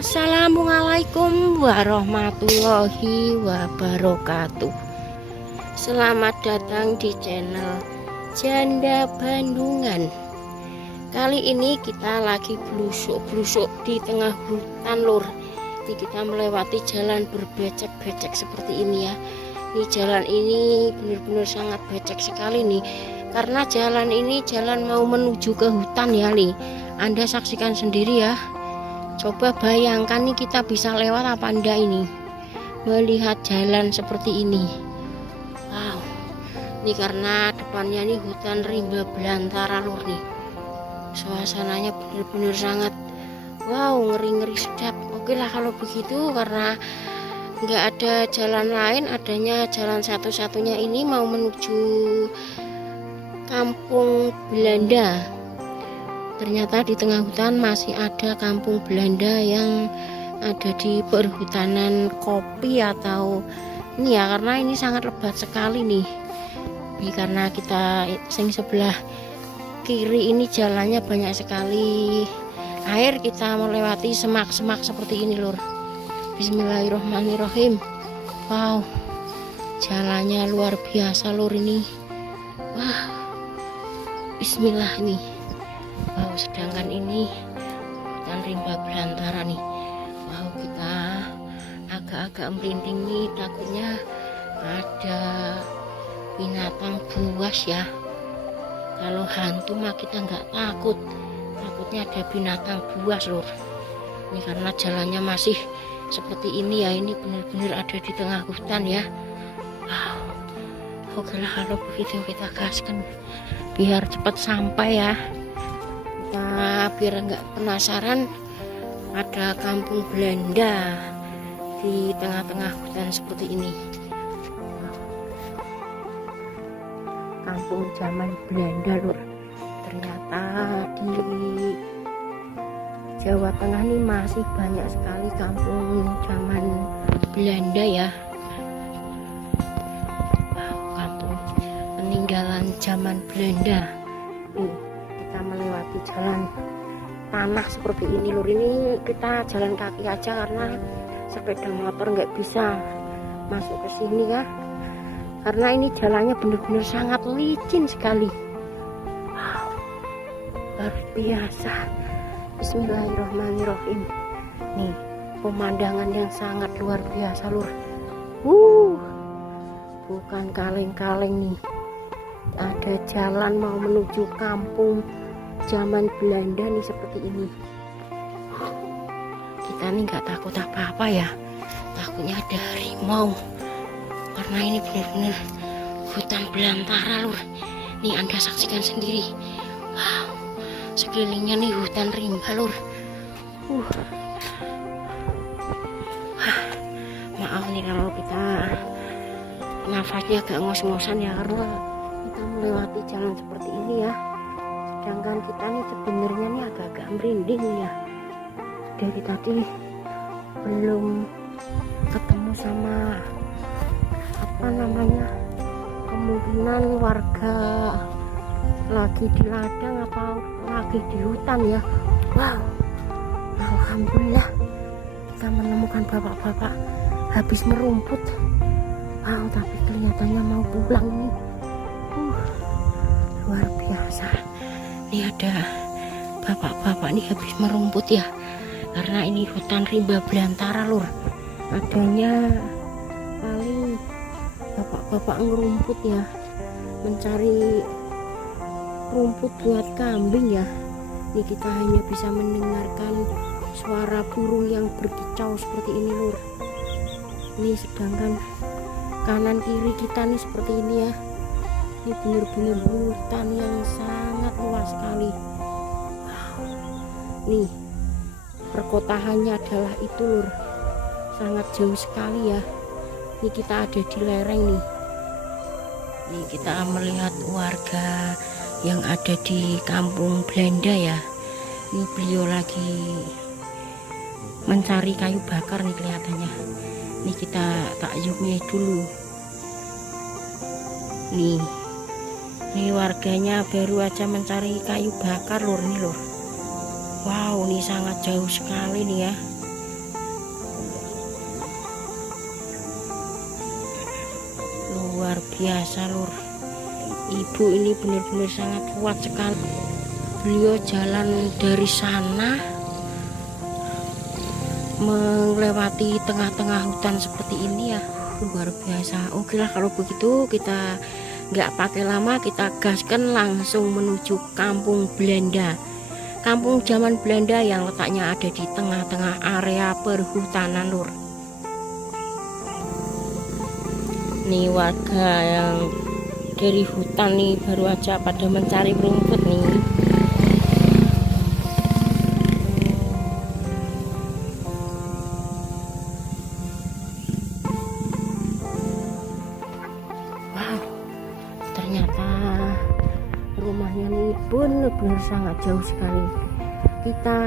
Assalamualaikum warahmatullahi wabarakatuh. Selamat datang di channel Janda Bandungan. Kali ini kita lagi blusuk-blusuk di tengah hutan lur. Ini kita melewati jalan berbecek-becek seperti ini ya. Ini jalan ini benar-benar sangat becek sekali nih. Karena jalan ini jalan mau menuju ke hutan ya nih. Anda saksikan sendiri ya. Coba bayangkan nih kita bisa lewat apa enggak ini melihat jalan seperti ini. Wow, ini karena depannya nih hutan rimba belantara lur nih. Suasananya benar-benar sangat wow, ngeri-ngeri sedap. Oke lah kalau begitu, karena nggak ada jalan lain, adanya jalan satu-satunya ini mau menuju kampung Belanda. Ternyata di tengah hutan masih ada kampung Belanda yang ada di perhutanan kopi atau ini ya, karena ini sangat lebat sekali nih. Ini karena kita sing sebelah kiri ini jalannya banyak sekali air, kita melewati semak-semak seperti ini lur. Bismillahirrahmanirrahim. Wow, jalannya luar biasa lur ini. Wah, bismillah nih. Wow, sedangkan ini hutan rimba belantara nih. Wow, kita agak-agak merinding nih, takutnya ada binatang buas ya. Kalau hantu mah kita nggak takut, takutnya ada binatang buas lur. Ini karena jalannya masih seperti ini ya, ini benar-benar ada di tengah hutan ya. Wow, oke lah kalau begitu kita gaskan biar cepat sampai ya. Nah, biar nggak penasaran, ada kampung Belanda di tengah-tengah hutan seperti ini. Kampung zaman Belanda lur. Ternyata di Jawa Tengah ini masih banyak sekali kampung zaman Belanda ya. Wow, kampung peninggalan zaman Belanda. Kita melewati jalan tanah seperti ini lur. Ini kita jalan kaki aja karena sepeda motor nggak bisa masuk ke sini ya, karena ini jalannya benar-benar sangat licin sekali. Wow, luar biasa. Bismillahirrahmanirrahim. Nih pemandangan yang sangat luar biasa lur. Bukan kaleng-kaleng nih, ada jalan mau menuju kampung zaman Belanda nih seperti ini. Kita nih nggak takut apa-apa ya, takutnya ada harimau karena ini benar-benar hutan belantara lur. Nih Anda saksikan sendiri. Wow, sekelilingnya nih hutan rimba lur. Maaf nih kalau kita nafasnya agak ngos-ngosan ya, karena kita melewati jalan seperti ini ya. Sedangkan kita nih sebenarnya nih agak-agak merinding ya. Dari tadi belum ketemu sama apa namanya, kemungkinan warga lagi di ladang atau lagi di hutan ya. Wow, alhamdulillah kita menemukan bapak-bapak habis merumput. Wow, tapi kelihatannya mau pulang nih. Luar biasa. Ini ada bapak-bapak nih habis merumput ya, karena ini hutan rimba belantara lur. Adanya paling bapak-bapak ngerumput ya, mencari rumput buat kambing ya. Ini kita hanya bisa mendengarkan suara burung yang berkicau seperti ini lur. Ini sedangkan kanan kiri kita nih seperti ini ya. Ini benar-benar hutan yang sangat luas sekali. Wow. Nih perkotaannya adalah itu lur, sangat jauh sekali ya. Ini kita ada di lereng nih. Nih kita melihat warga yang ada di kampung Belanda ya. Ini beliau lagi mencari kayu bakar nih kelihatannya. Ini kita takyuknya dulu. Nih warganya baru aja mencari kayu bakar lur nih lur. Wow, ini sangat jauh sekali nih ya. biasa lur. Ibu ini benar-benar sangat kuat sekali. Beliau jalan dari sana melewati tengah-tengah hutan seperti ini ya, luar biasa. Oke lah kalau begitu kita nggak pakai lama, kita gaskan langsung menuju Kampung Belanda. Kampung zaman Belanda yang letaknya ada di tengah-tengah area perhutanan lur. Nih warga yang dari hutan nih baru aja pada mencari rumput nih. Wow, ternyata rumahnya nih benar-benar sangat jauh sekali. Kita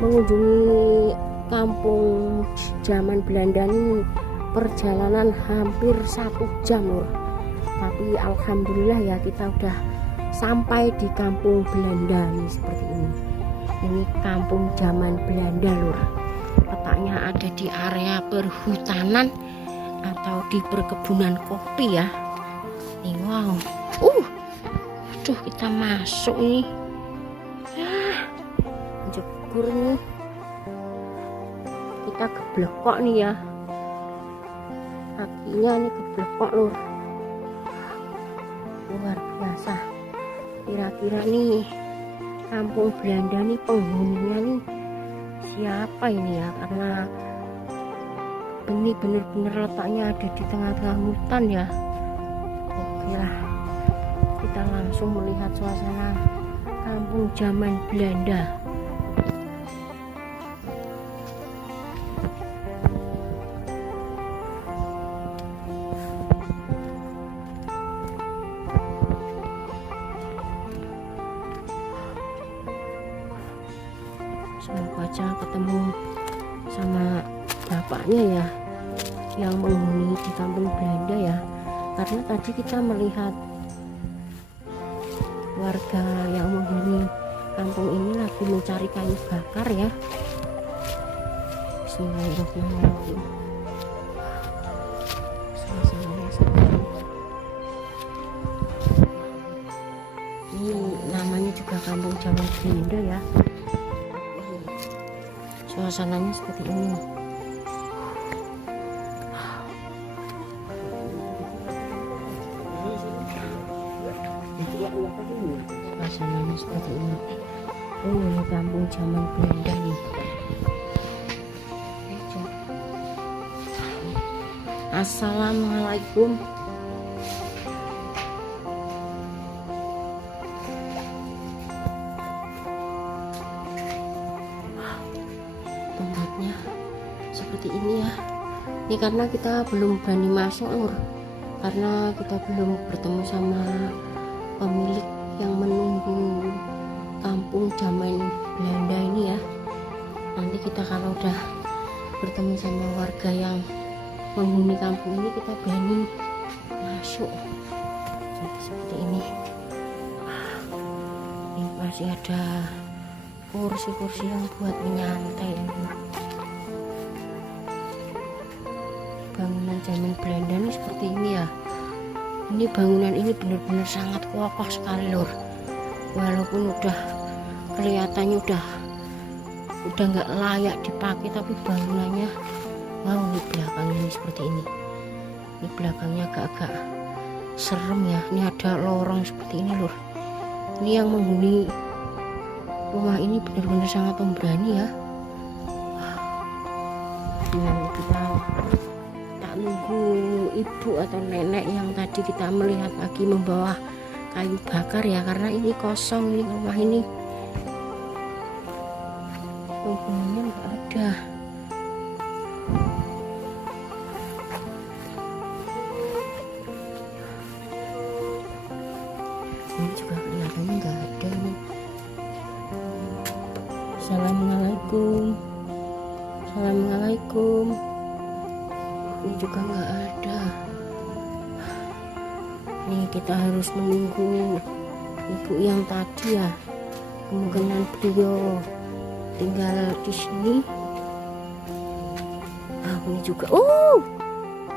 mengunjungi kampung zaman Belanda nih perjalanan hampir 1 jam lur. Tapi alhamdulillah ya kita udah sampai di kampung Belanda nih seperti ini. Ini kampung zaman Belanda lur. Letaknya ada di area perhutanan atau di perkebunan kopi ya. Nih wow. Aduh kita masuk nih. Jegur nih. Kita keblekok nih ya. Kakinya nih keblekok lur. Luar biasa. Kira-kira nih kampung Belanda nih penghuninya nih siapa ini ya, karena ini bener-bener letaknya ada di tengah-tengah hutan ya. Oke lah, kita langsung melihat suasana kampung zaman Belanda. Semoga aja ketemu sama bapaknya ya yang menghuni di kampung Belanda ya, karena tadi kita melihat warga yang menghuni kampung ini lagi mencari kayu bakar ya. Bismillahirrahmanirrahim. Ini namanya juga kampung zaman Belanda ya. Suasananya seperti ini. Suasananya seperti ini. Ini kampung zaman Belanda nih. Assalamualaikum. Tempatnya seperti ini ya. Ini karena kita belum berani masuk lur, karena kita belum bertemu sama pemilik yang menunggu kampung zaman Belanda ini ya. Nanti kita kalau udah bertemu sama warga yang menghuni kampung ini, kita berani masuk. Jadi seperti ini. Ini masih ada kursi-kursi yang buat menyantai. Bangunan zaman Belanda ini seperti ini ya. Ini bangunan ini benar-benar sangat kokoh sekali lur. Walaupun udah kelihatannya udah nggak layak dipakai, tapi bangunannya wow. Ini belakangnya ini seperti ini. Ini belakangnya agak-agak serem ya. Ini ada lorong seperti ini lur. Ini yang menghuni rumah ini benar-benar sangat pemberani ya. Nah, kita tak nunggu ibu atau nenek yang tadi kita melihat lagi membawa kayu bakar ya, karena ini kosong ini rumah ini, penghuninya nggak ada. Ini juga kelihatannya nggak ada nih. Assalamualaikum. Assalamualaikum. Ini juga nggak ada. Nih kita harus menunggu ibu yang tadi ya. Kemungkinan beliau tinggal di sini. Ini juga.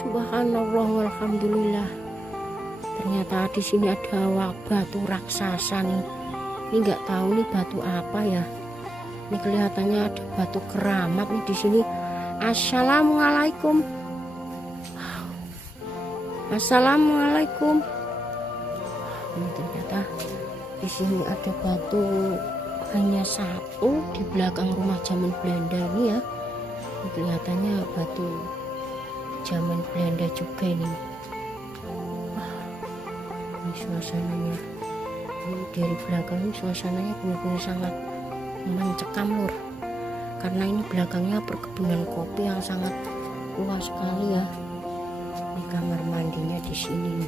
Subhanallah walhamdulillah. Ternyata di sini ada batu raksasa nih. Ini nggak tahu nih batu apa ya. Ini kelihatannya ada batu keramat nih di sini. Assalamualaikum. Assalamualaikum. Ini ternyata di sini ada batu hanya satu di belakang rumah zaman Belanda ini ya. Ini kelihatannya batu zaman Belanda juga ini. Ini suasananya. Ini dari belakang ini suasananya benar-benar sangat mencekam lur. Karena ini belakangnya perkebunan kopi yang sangat luas sekali ya. Ini kamar mandinya di sini.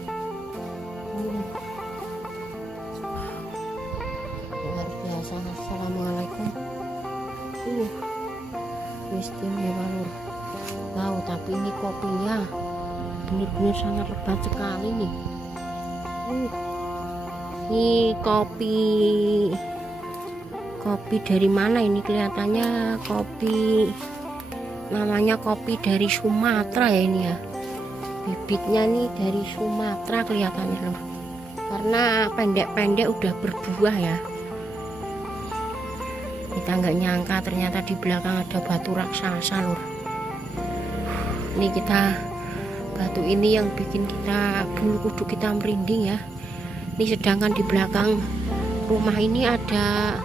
Luar biasa. Assalamualaikum. Istimewa lur. Wow, tapi ini kopinya benar-benar sangat lebat sekali nih. Ini kopi dari mana ini? Kelihatannya kopi, namanya kopi dari Sumatera ya ini ya. Bibitnya nih dari Sumatera kelihatannya loh. Karena pendek-pendek udah berbuah ya. Kita nggak nyangka ternyata di belakang ada batu raksasa lur. Ini batu ini yang bikin kita bulu kuduk kita merinding ya. Ini sedangkan di belakang rumah ini ada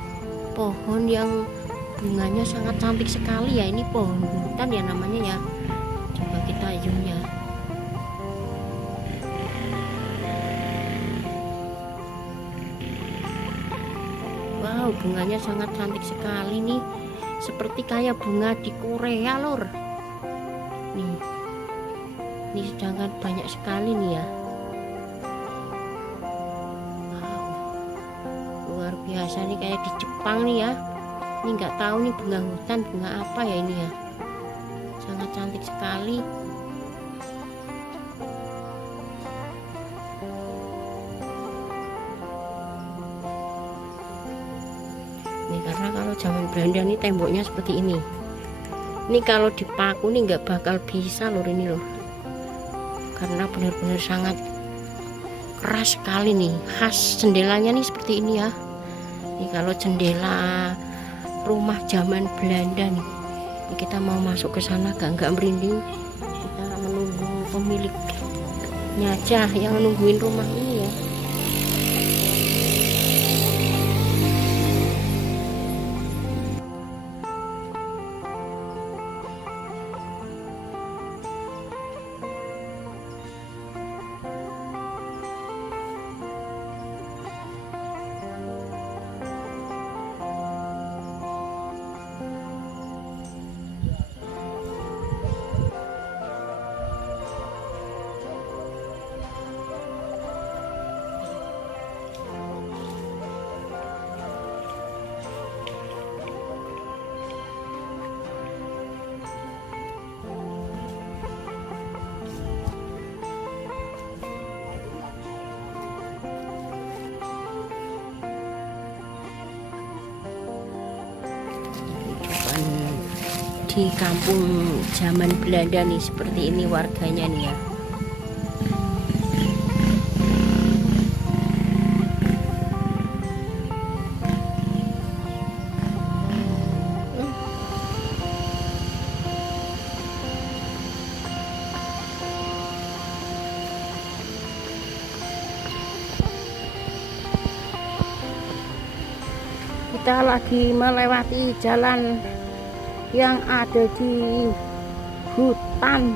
pohon yang bunganya sangat cantik sekali ya. Ini pohon hutan ya namanya ya. Coba kita zoom ya. Wow, bunganya sangat cantik sekali nih. Seperti kayak bunga di Korea lur. Ini sedangkan banyak sekali nih ya. Luar biasa nih, kayak di Jepang nih ya. Ini nggak tahu nih bunga hutan, bunga apa ya ini ya. Sangat cantik sekali. Nih karena kalau zaman Belanda nih temboknya seperti ini. Ini kalau dipaku nih nggak bakal bisa lur ini loh. Karena benar-benar sangat keras sekali nih. Khas jendelanya nih seperti ini ya. Ini kalau jendela rumah zaman Belanda nih. Ini kita mau masuk ke sana nggak merinding. Kita menunggu pemiliknya aja yang nungguin rumah ini ya. Di kampung zaman Belanda nih seperti ini warganya nih ya. Kita lagi melewati jalan yang ada di hutan